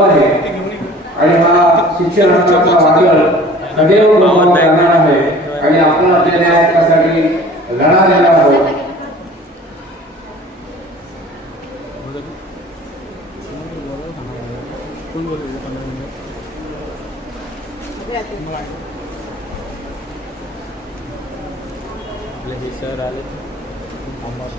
आहे आणि हा शिक्षणाचा वादळ सदैव लोकांवर आहे आणि आपण आपल्या न्याय लढा देणार आहोत आपले हे सर आले अमर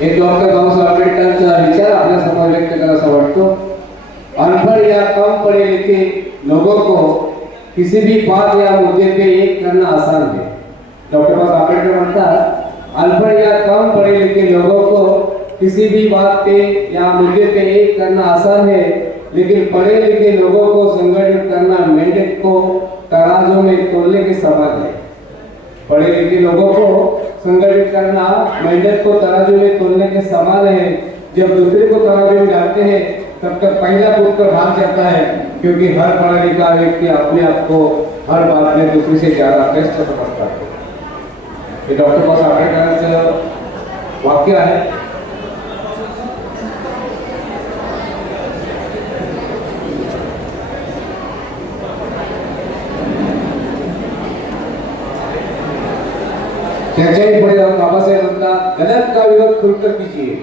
एक विचार व्यक्त अनपढ़ या कम पढ़े लिखे लोगों को किसी भी बात या मुद्दे पे एक करना आसान है डॉक्टर बाबासाहेब आंबेडकर म्हणतात अनपढ़ या कम पढ़े लिखे लोगों को किसी भी बात पे या मुद्दे पे एक करना आसान है लेकिन पढ़े लिखे लोगों को संगठित करना मेंढक को तराजू में तोलने के समान है। पढ़े लिखे लोगों को संगठित करना मेंढक को तराजू में तोलने के समान है। जब दूसरे को तराजू में डालते हैं, तब तक पहला पुत्र भाग जाता है, क्योंकि हर पढ़ा लिखा व्यक्ति अपने आप को हर बात में दूसरे से ज़्यादा श्रेष्ठ समझता है। हे डॉक्टर बाबासाहेब आंबेडकरांचं वाक्य आहे त्याच्याही पुढे जाऊन बाबासाहेब म्हणतात, गलत का विरोध खुलकर कीजिए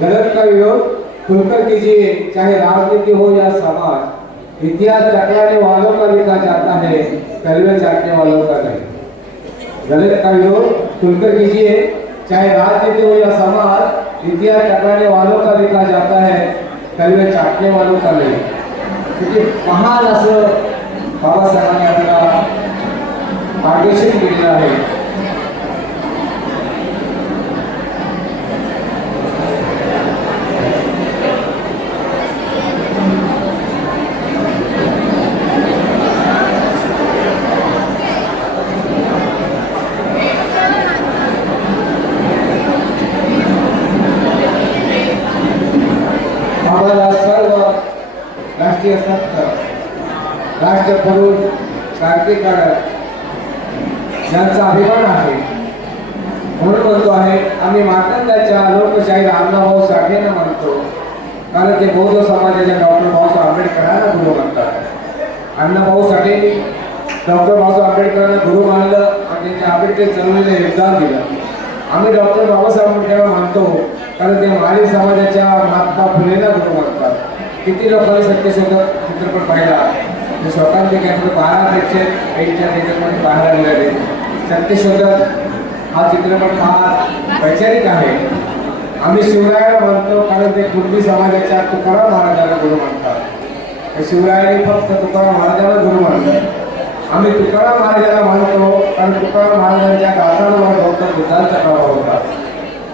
गलत का विरोध खुलकर कीजिए चाहे राजनीति हो या समाज, इतिहास रटने वालों का लिखा जाता है कलवे चाटने वालों का नहीं. गलत का विरोध खुलकर कीजिए चाहे राजनीति हो या समाज, इतिहास रटने वालों का लिखा जाता है कलवे चाटने वालों का नहीं। क्योंकि महान असं बाबासाहेबांनी आपल्याला मार्गदर्शन केलेलं आहे. राष्ट्रीय संत राष्ट्रपुरुष क्रांतिकारक यांचा अभिमान आहे. म्हणून म्हणतो आहे आम्ही मातंगाच्या लोकशाही अण्णाभाऊ साठेंना म्हणतो. कारण ते बौद्ध समाजाच्या डॉक्टर बाबासाहेब आंबेडकरांना गुरु म्हणतात अण्णाभाऊ साठे डॉक्टर बाबासाहेब आंबेडकरांना गुरु मानलं आणि त्यांच्या आंबेडकर चळवळीला योगदान दिलं. आम्ही डॉक्टर बाबासाहेब आंबेडकरांना मानतो कारण ते माळी समाजाच्या महात्मा फुलेला गुरु मानतात. किती लोकांनी सत्यशोधक? चित्रपट पाहिला. ते स्वतःपैकी आपलं बारा प्रेक्षक ऐकच्या त्याच्यामध्ये पाहायला मिळाले सत्यशोधक हा चित्रपट फार वैचारिक आहे. आम्ही शिवरायाला मानतो कारण ते कुर्मी समाजाच्या तुकाराम महाराजाला गुरु मानतात शिवरायाने फक्त तुकाराम महाराजाला गुरु मानलं आम्ही तुकाराम महाराजाला मानतो कारण तुकाराम महाराजांच्या गाथांवर गौतम बुद्धांचा प्रभाव होता.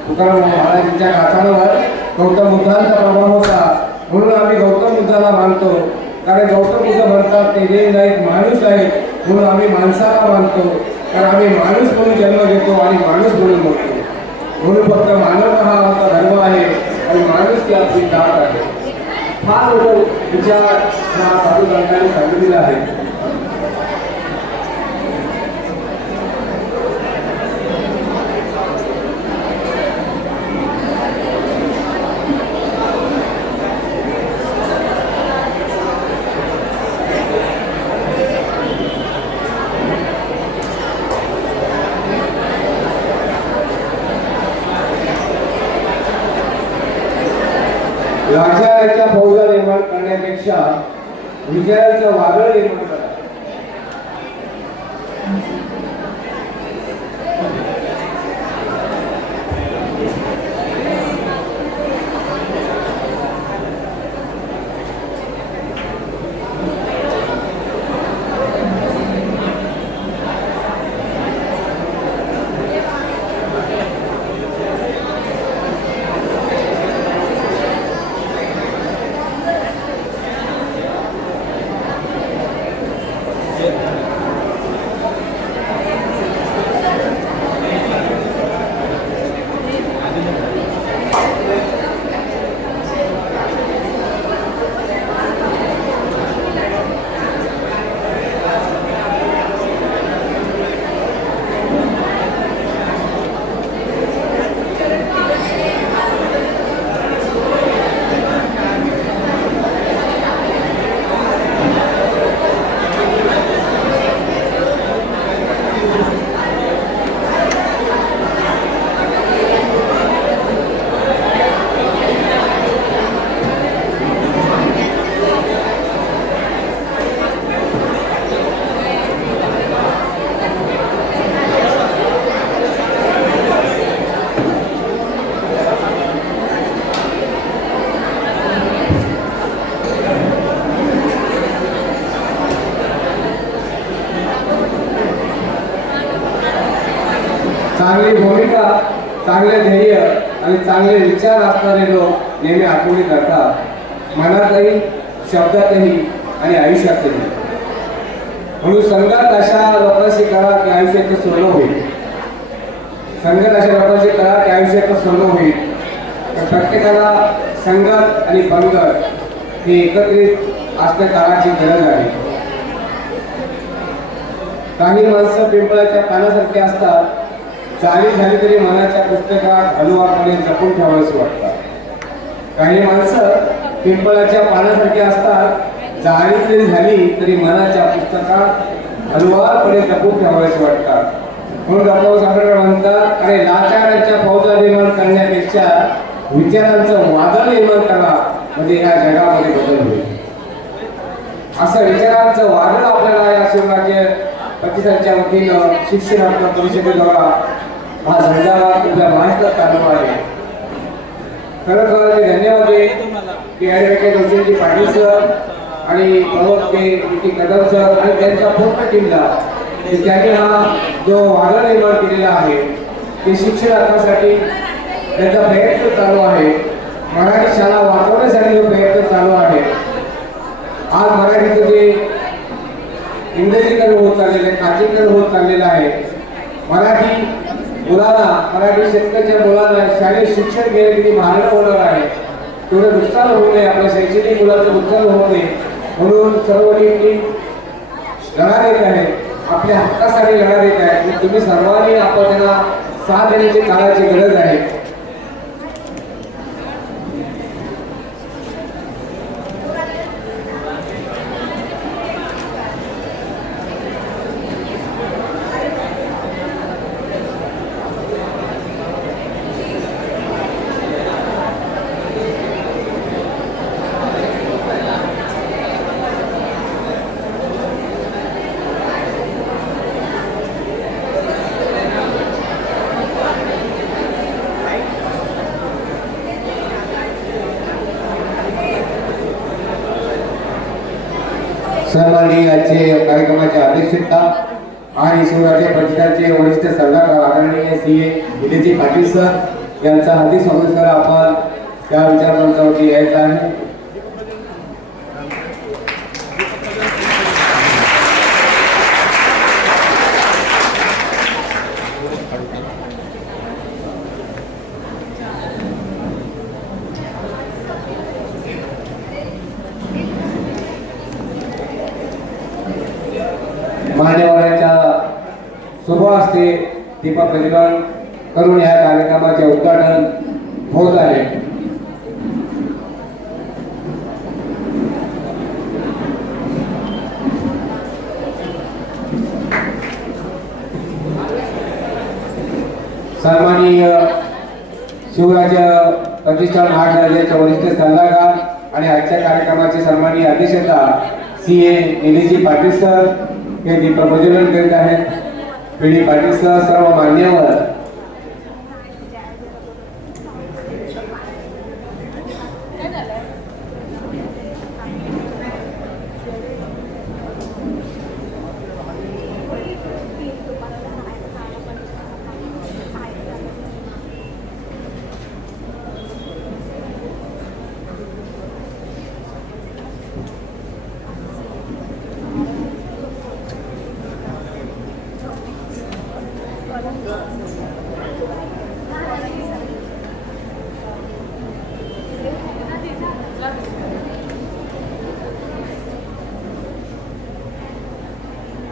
तुकाराम महाराजांच्या गाथांवर गौतम बुद्धांचा प्रभाव होता. म्हणून आम्ही गौतम बुद्धाला मानतो. कारण गौतम बुद्ध म्हणतात ते देव नाहीत माणूस आहेत. म्हणून आम्ही माणसाला मानतो. कारण आम्ही माणूस म्हणून जन्म घेतो आणि माणूस म्हणून मरतो. म्हणून फक्त मानव हा आमचा धर्म आहे आणि माणूस ती आपली जात आहे. फार मोठं विचार हा साधू संतांनी सांगितलेला आहे. विचार असणारे लोक नेहमी आठवणी करतात. मनातही शब्दातही आणि आयुष्यातही. म्हणून संघात अशा लोकांशी करा की आयुष्याचं सोनं होईल. संघात अशा लोकांशी करा की आयुष्याचं सोनं होईल. तर प्रत्येकाला संघात आणि पंगत हे एकत्रित असण्या काळाची गरज आहे. काही माणसं पिंपळाच्या पानासारखी असतात. चाळीस झाली तरी मनाच्या पुस्तकात अनुवाकडे जपून ठेवावेसे वाटतात. काही माणसं पिंपळाच्या पानासारखी असतात. चाळीस जरी झाली तरी मनाच्या पुस्तकात अनुवादपणे जपून ठेवावेसे वाटतात. म्हणून डॉक्टर साखरकर म्हणतात अरे लाचारांच्या फौजा निर्माण करण्यापेक्षा विचारांचं वादळ निर्माण करा. म्हणजे या जगामध्ये बदल होईल. असं विचारांचं वादळ आपल्याला या शिवराज्य प्रतिष्ठानच्या वतीनं शिक्षण आपल्या परिषदेद्वारा हा झंझावात तुमच्या महाराष्ट्रात चालू आहे. खरं खरं मी धन्यवाद आहे की ॲडव्होकेट जोशींची पाटील सर आणि प्रमोद के कदम सर आणि त्यांच्या पूर्ण टीमला की त्यांनी हा जो वादळ निर्माण केलेला आहे ते शिक्षण हक्कासाठी त्यांचा प्रयत्न चालू आहे. मराठी शाळा वाचवण्यासाठी जो प्रयत्न चालू आहे. आज मराठीचं जे इंग्रजीकरण होत चाललेलं आहे काचीकरण होत चाललेलं आहे मराठी मुलाला मराठी शेतकऱ्याच्या मुलाला शाळेत शिक्षण घेणे किती महाग होणार आहे? तेवढं नुकसान होऊ नये आपल्या शैक्षणिक मुलाचं नुकसान होऊ नये. म्हणून सर्व टीम लढा देत आहे. आपल्या हक्कासाठी लढा देत आहे. तुम्ही सर्वांनी आपण त्यांना साथ देण्याची काळाची गरज आहे सहभागी याचे कार्यक्रमाचे अध्यक्षता आणि शिवराज्य प्रतिष्ठानचे वरिष्ठ सल्लागार आदरणीय C A Vijayji Patil sir यांचा हार्दिक स्वागत करा आपण त्या विचारमंचावरती यायचं आहे. मान्यवरांच्या शुभ असते दीपक प्रज्वलन करून या कार्यक्रमाचे उद्घाटन होत आहे. सन्माननीय शिवराज्य प्रतिष्ठान आठ राज्याचे वरिष्ठ सल्लागार आणि आजच्या कार्यक्रमाचे सन्माननीय अध्यक्षता C A Nileji Patil sir हे दीपक प्रज्वलन करीत आहेत. पी. डी. पाटील सर सर्व मान्यवर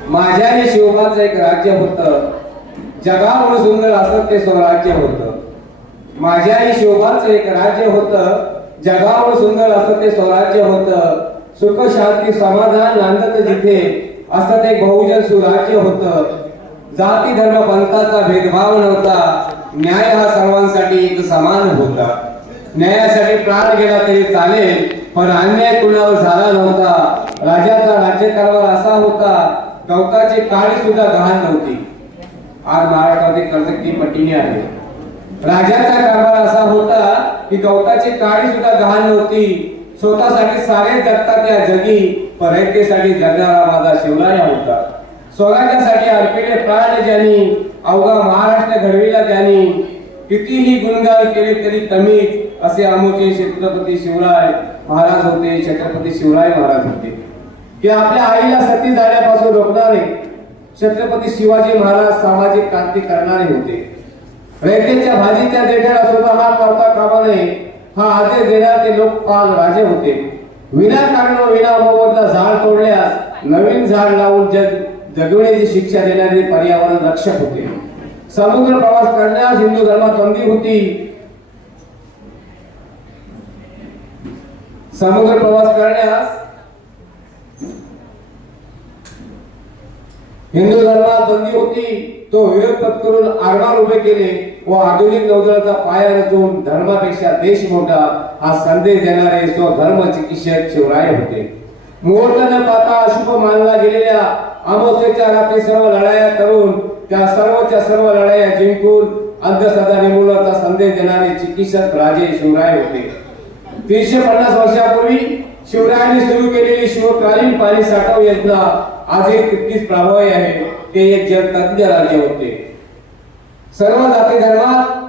माझ्या आणि शिवबाचं एक राज्य होतं. जगावर सुंदर असत ते स्वराज्य होत. माझ्या आणि शिवबाचं एक राज्य होतं. जगावर सुंदर असत ते स्वराज्य होतं. सुख शांती समाधान नांदत जिथे असत एक बहुजन सुराज्य होत. जाती धर्म पंथाचा भेदभाव नव्हता. न्याय हा सर्वांसाठी एक समान होता. न्यायासाठी प्राण गेला तरी चालेल पण अन्याय कुणावर झाला नव्हता. राजाचा राज्यकारभार असा होता गवताची काळी सुद्धा गहाण नव्हती. आज महाराष्ट्रामध्ये कर्जकी पटीने आहे. राजाचा कारभार असा होता की गवताची काळी सुद्धा गहाण नव्हती. स्वतःसाठी सारे जगतात या जगी परयतेसाठी जगणारा माझा शिवराया होता. स्वराज्यासाठी अर्पिले प्राण ज्यांनी अवघा महाराष्ट्र घडविला त्यांनी. कितीही गुणगान केले तरी कमीच असे आमोचे छत्रपती शिवराय महाराज होते छत्रपती शिवराय महाराज होते. की आपल्या आईला सती जाण्यापासून रोखणारे छत्रपती शिवाजी महाराज सामाजिक क्रांती करणारे होते. रयतेच्या भाजीच्या देठाला सुद्धा हात लावता कामा नये हा आदेश देणारे लोकपाल राजे होते. विनाकारण व विना मोबदला झाड तोडल्यास नवीन झाड लावून जग जगविण्याची शिक्षा देणारे पर्यावरण रक्षक होते. समुद्र प्रवास करण्यास हिंदू धर्मात बंदी होती. समुद्र प्रवास करण्यास हिंदू धर्मात बंदी होती. तो विरोध पत्करून आरमार उभे केले व आधुनिक नौदलाचा पाया रचून धर्मापेक्षा देश मोठा हा संदेश देणारे स्वधर्म चिकित्सक शिवराय होते. मुहूर्त न पाहता अशुभ मानला गेलेल्या अमावस्येच्या रात्री सर्व लढाया करून त्या सर्वच्या सर्व लढाया जिंकून अंधश्रद्धा निर्मूलनाचा संदेश देणारे चिकित्सक राजे शिवराय होते. तीनशे पन्नास वर्षापूर्वी शिवरायांनी सुरू केलेली शिवकालीन पाणी साठव योजना आजही तितकीच प्रभावी आहे. ते एक जलतज्ञ राज्य होते. सर्व जाती धर्मात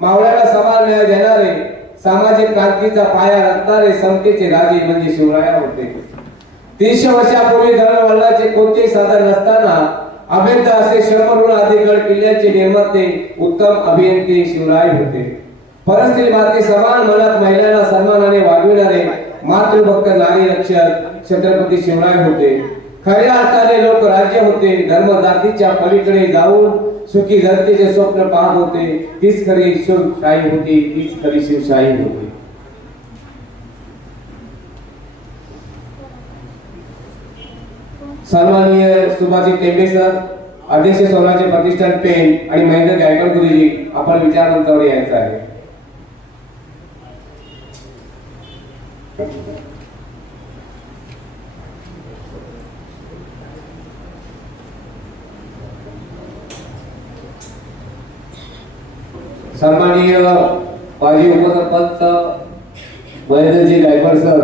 मावळ्याला समान न्याय देणारे सामाजिक क्रांतीचा पाया रचणारे समतेचे राजे म्हणजे शिवराया होते. तीनशे वर्षापूर्वी धरणवल्लाचे कोणतेही साधन नसताना अभेद्य असे शंभरहून अधिक गड किल्ल्याचे निर्माते उत्तम अभियंते शिवराय होते. परस्त्री माते समान मनात महिलांना सन्मानाने वागविणारे मातृभक्त नारी रक्षक छत्रपती शिवराय होते. खऱ्या अर्थाने लोक राज्य होते. धर्म जातीच्या पलीकडे जाऊन सुखी जनतेचे स्वप्न पाहत होते. तीच खरी शिवशाही होती तीच खरी शिवशाही होती. सन्माननीय सुभाजी टेंबे सर अध्यक्ष स्वराज्य प्रतिष्ठान पेन आणि महेंद्र गायकवाड गुरुजी आपण विचारांतावर यायचं आहे. सन्माननीय माजी उपसरपंच महेंद्रजी गायकवाड सर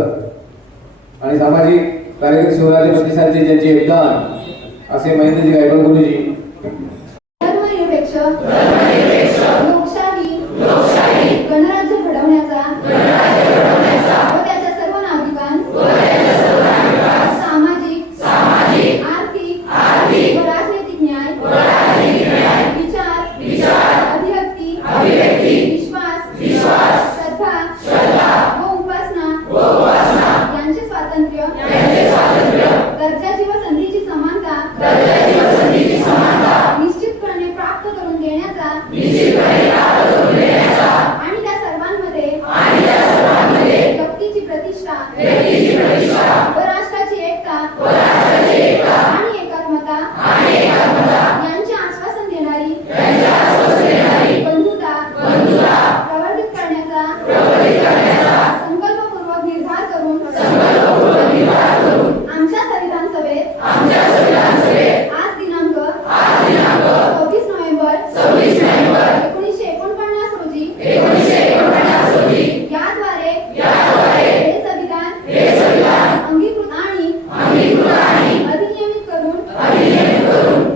आणि सामाजिक कार्यकर्ते शिवराज प्रतिष्ठानचे ज्यांचे योगदान असे महेंद्रजी गायकवाड गुरुजी धर्मनिरपेक्ष लोकशाही गणराज्य घडवण्याचा व त्याच्या सर्व नागरिकांस सामाजिक आर्थिक व राजनैतिक न्याय विचार अभिव्यक्ती विश्वास श्रद्धा व उपासना यांचे स्वातंत्र्य दर्जाची व संधीची समानता निश्चितपणे प्राप्त करून देण्याचा आणि त्या सर्वांमध्ये व्यक्तीची प्रतिष्ठा व राष्ट्राची एकता आणि एकात्मता यांचे आश्वासन देणारी बंधुता प्रवर्धित करण्याचा संकल्पपूर्वक निर्धार करून आमच्या संविधान सभेत आज दिनांक सव्वीस नोव्हेंबर एकोणीसशे एकोणपन्नास रोजी याद्वारे हे संविधान अंगीकृत आणि अधिनियमित करून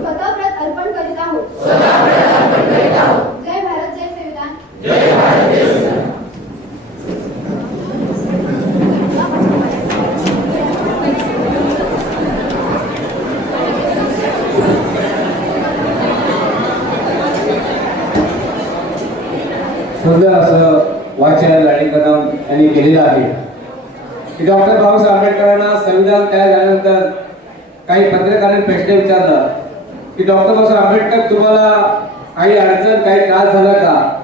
स्वतःप्रत अर्पण करीत आहोत जय भारत जय संविधान सुंदर असं वाचन आणि कदम यांनी केलेलं आहे. की डॉक्टर बाबासाहेब आंबेडकरांना संविधान तयार झाल्यानंतर काही पत्रकारांनी प्रश्न विचारला की डॉक्टर बाबासाहेब आंबेडकर तुम्हाला काही अडचण काही त्रास झाला का?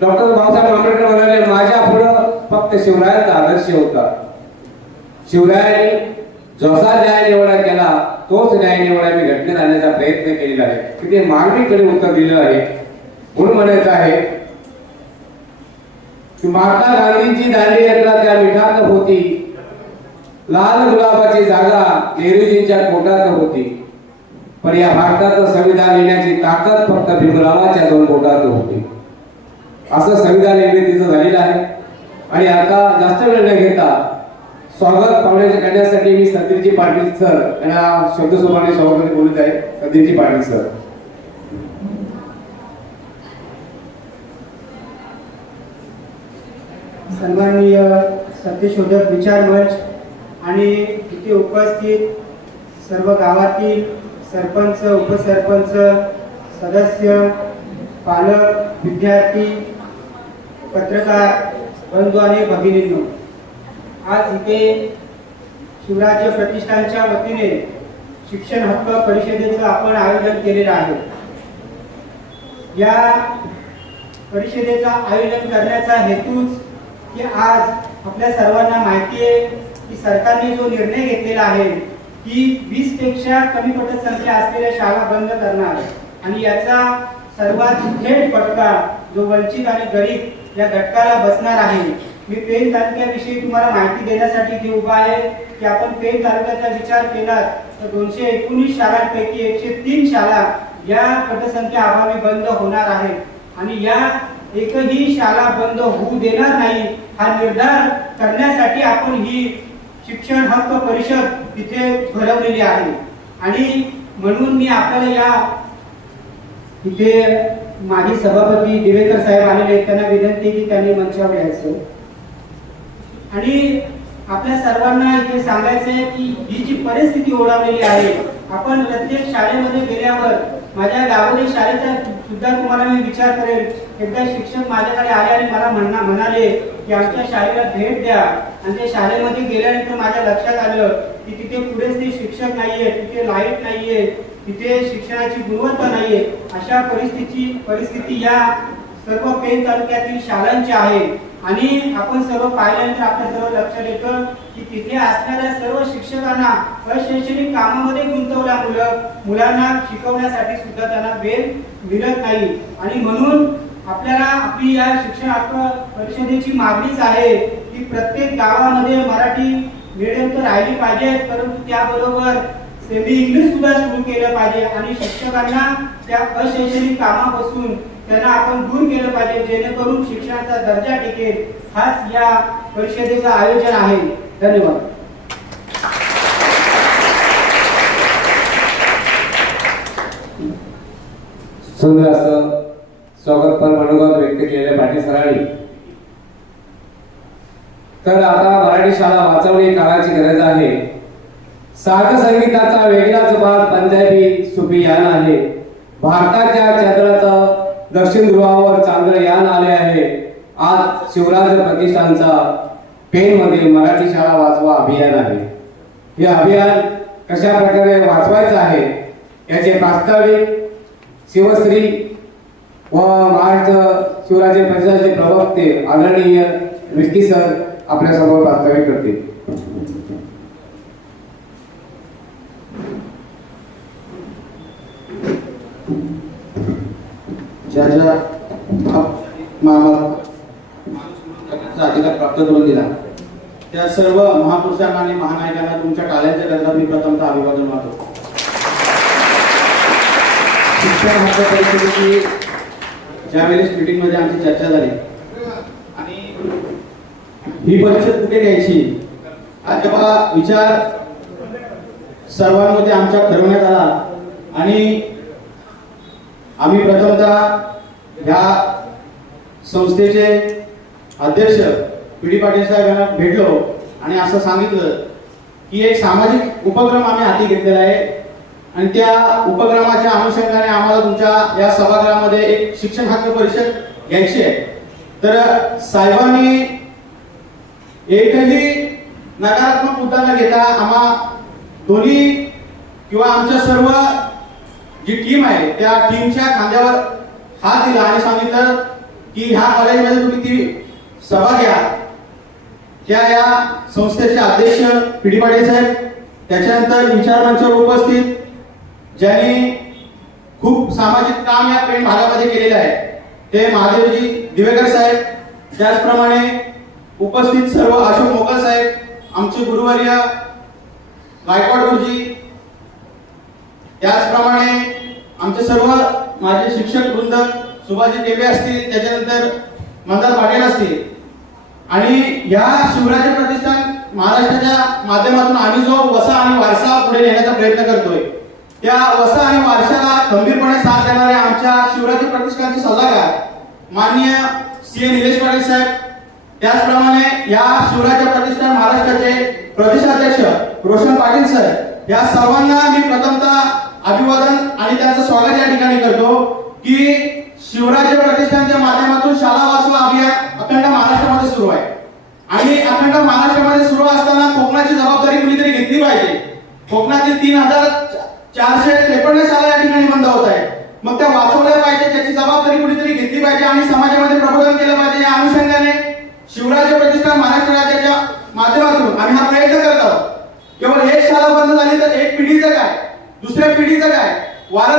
डॉक्टर बाबासाहेब आंबेडकर म्हणाले माझ्या पुढं फक्त शिवरायांचा आदर्श होता. शिवरायांनी जसा न्याय निवडा केला तोच न्याय निवडा मी घटनेत आणण्याचा प्रयत्न केलेला आहे. की ते मागणीकडे उत्तर दिलेलं आहे. म्हणून म्हणायचं आहे महात्मा गांधींची दांडी यात्रा त्या मिठात होती. लाल गुलाबाची जागा नेहरूजींच्या पोटात होती. पण या भारताचं संविधान लिहिण्याची ताकद फक्त भीमरावाच्या दोन पोटात होती. असं संविधान निर्मितीचं झालेलं आहे. आणि आता जास्त वेळ न घेता स्वागत पाहुण्याचे करण्यासाठी मी सतीरजी पाटील सर यांना शब्दसोबाने स्वागत बोलत आहे सतीरजी पाटील सर. सन्माननीय सत्यशोधक विचार मंच आणि इथे उपस्थित सर्व गावातील सरपंच उपसरपंच सदस्य पालक विद्यार्थी पत्रकार बंधू आणि भगिनींनो आज इथे शिवराज्य प्रतिष्ठानच्या वतीने शिक्षण हक्क परिषदेचं आपण आयोजन केलेलं आहे. या परिषदेचा आयोजन करण्याचा हेतूच की आज आपल्या सर्वांना माहिती आहे की सरकारने जो निर्णय घेतलेला आहे की वीसपेक्षा कमी पटसंख्या असलेल्या शाळा बंद करणार. आणि याचा सर्वात थेट फटका जो वंचित आणि गरीब या घटकाला बसणार आहे. मी पेन तालुक्याविषयी तुम्हाला माहिती देण्यासाठी इथे उभा आहे की आपण पेन तालुक्याचा विचार केला तर दोनशे एकोणीस शाळांपैकी एकशे तीन शाळा या पटसंख्या अभावी बंद होणार आहेत. आणि या एकही शाळा बंद होऊ देणार नाही. हा निर्धार करण्यासाठी आपण ही शिक्षण हक्क परिषद तिथे भरवलेली आहे. आणि म्हणून मी आपल्याला या इथे माजी सभापती दिवेकर साहेब आलेले आहेत. त्यांना विनंती की त्यांनी मंचावर यायचं. आणि आपल्या सर्वांना इथे सांगायचं आहे की ही जी परिस्थिती ओढावलेली आहे आपण प्रत्येक शाळेमध्ये गेल्यावर माझ्या गावोली शाळेचा सुद्धा तुम्हाला मी विचार करेल. एकदा शिक्षक माझ्याकडे आले आणि मला म्हणा म्हणाले की आमच्या शाळेला भेट द्या. आणि त्या शाळेमध्ये गेल्यानंतर माझ्या लक्षात आलं की तिथे पुरेसे शिक्षक नाहीये तिथे लाइट नाहीये तिथे शिक्षणाची गुणवत्ता नाहीये. अशा परिस्थिती परिस्थिती या सर्व पेन तालुक्यातील शाळांची आहे. आणि आपण सर्व पाहिल्यानंतर आपल्या सर्व लक्षात येतं की तिथे असणाऱ्या सर्व शिक्षकांना अशैक्षणिक कामामध्ये गुंतवल्यामुळं मुलांना शिकवण्यासाठी सुद्धा त्यांना वेळ मिळत नाही. आणि म्हणून आपल्याला आपली या शिक्षण परिषदेची मागणीच आहे की प्रत्येक गावामध्ये मराठी मिडियम तर राहिली पाहिजे परंतु त्याबरोबर सेमी इंग्लिश सुद्धा सुरू केलं पाहिजे आणि शिक्षकांना त्या अशैक्षणिक कामापासून त्यांना आपण दूर केलं पाहिजे जेणेकरून शिक्षणाचा दर्जा टिकेल. हाच या परिषदेचं आयोजन आहे. धन्यवाद. सुंदर असं स्वागत पण मनोगत व्यक्त केलेल्या पाटील सरांनी. तर आता मराठी शाळा वाचवणे काळाची गरज आहे. सागर संगीताचा वेगळाच भाग पंजाबी सुफियान आहे. भारताच्या चंद्राचं दक्षिण ध्रुवावर चांद्रयान आले आहे. आज शिवराज प्रतिष्ठानचा पेनमध्ये मराठी शाळा वाचवा अभियान आहे. हे अभियान कशा प्रकारे वाचवायचं आहे याचे प्रास्ताविक शिवश्री व महाराष्ट्र शिवराज्य परिषदेचे प्रवक्ते आदरणीय विकी सर आपल्यासमोर प्रास्ताविक करतील. ज्या ज्या अधिकार प्राप्त करून दिला त्या सर्व महापुरुषांना आणि महानायकांना तुमच्या टाळ्यांच्या गजरात मी प्रथमतः अभिवादन मानतो. शिक्षण हक्क परिषदेची ज्यावेळेस मीटिंगमध्ये आमची चर्चा झाली आणि ही परिषद कुठे घ्यायची? अथवा विचार सर्वांमध्ये आमच्या ठरवण्यात आला आणि आम्ही प्रथमतः ह्या संस्थेचे अध्यक्ष पी डी पाटील साहेब यांना भेटलो आणि असं सांगितलं की एक सामाजिक उपक्रम आम्ही हाती घेतलेला आहे. आणि त्या उपक्रमाच्या अनुषंगाने आम्हाला तुमच्या या सभागृहामध्ये एक शिक्षण हक्क परिषद घ्यायची आहे. तर साहेबांनी एकही नकारात्मक मुद्दा न घेता आम्हा दोन्ही किंवा आमच्या सर्व जी टीम आहे त्या टीमच्या खांद्यावर हा दिला आणि सांगितलं की ह्या कॉलेजमध्ये तुम्ही ती सभा घ्या. त्या या संस्थेचे अध्यक्ष पिढी पाटील साहेब त्याच्यानंतर विचार मंचावर उपस्थित ज्यांनी खूप सामाजिक काम या पेण भागामध्ये केलेलं आहे. ते महादेवजी दिवेकर साहेब त्याचप्रमाणे उपस्थित सर्व अशोक मोगल साहेब आमचे गुरुवर्य गायकवाड गुरुजी त्याचप्रमाणे आमचे सर्व माझे शिक्षक वृंद सुभाषजी टेबे असतील त्याच्यानंतर मंदार पाटील असतील. आणि या शिवराज प्रतिष्ठान महाराष्ट्राच्या माध्यमातून आम्ही जो वसा आणि वारसा पुढे नेण्याचा प्रयत्न करतोय त्या वसा आणि वारशाला खंबीरपणे साथ देणारे आमच्या शिवराज प्रतिष्ठानचे सल्लागार माननीय सी ए निलेश पाटील साहेब. त्याचप्रमाणे या शिवराज प्रतिष्ठान महाराष्ट्राचे प्रदेशाध्यक्ष रोशन पाटील सर या सर्वांना मी प्रथमतः अभिवादन आणि त्यांचं स्वागत या ठिकाणी करतो की शिवराज्य प्रतिष्ठानच्या माध्यमातून शाळा वाचवा अभियान अखंड महाराष्ट्रामध्ये सुरू आहे. आणि अखंड महाराष्ट्रामध्ये सुरू असताना कोकणाची जबाबदारी कुणीतरी घेतली पाहिजे. कोकणातील तीन हजार चारशे त्रेपन्न शाळा या ठिकाणी बंद होत आहे मग त्या वाचवल्या पाहिजे त्याची जबाबदारी कुणीतरी घेतली पाहिजे आणि समाजामध्ये प्रबोधन केलं पाहिजे या अनुषंगाने शिवराज्य प्रतिष्ठान महाराष्ट्र राज्याच्या माध्यमातून आम्ही हा प्रयत्न करत. आहोत केवळ एक शाळा बंद झाली तर एक पिढीचं काय दुसऱ्या पिढीचं काय? वारं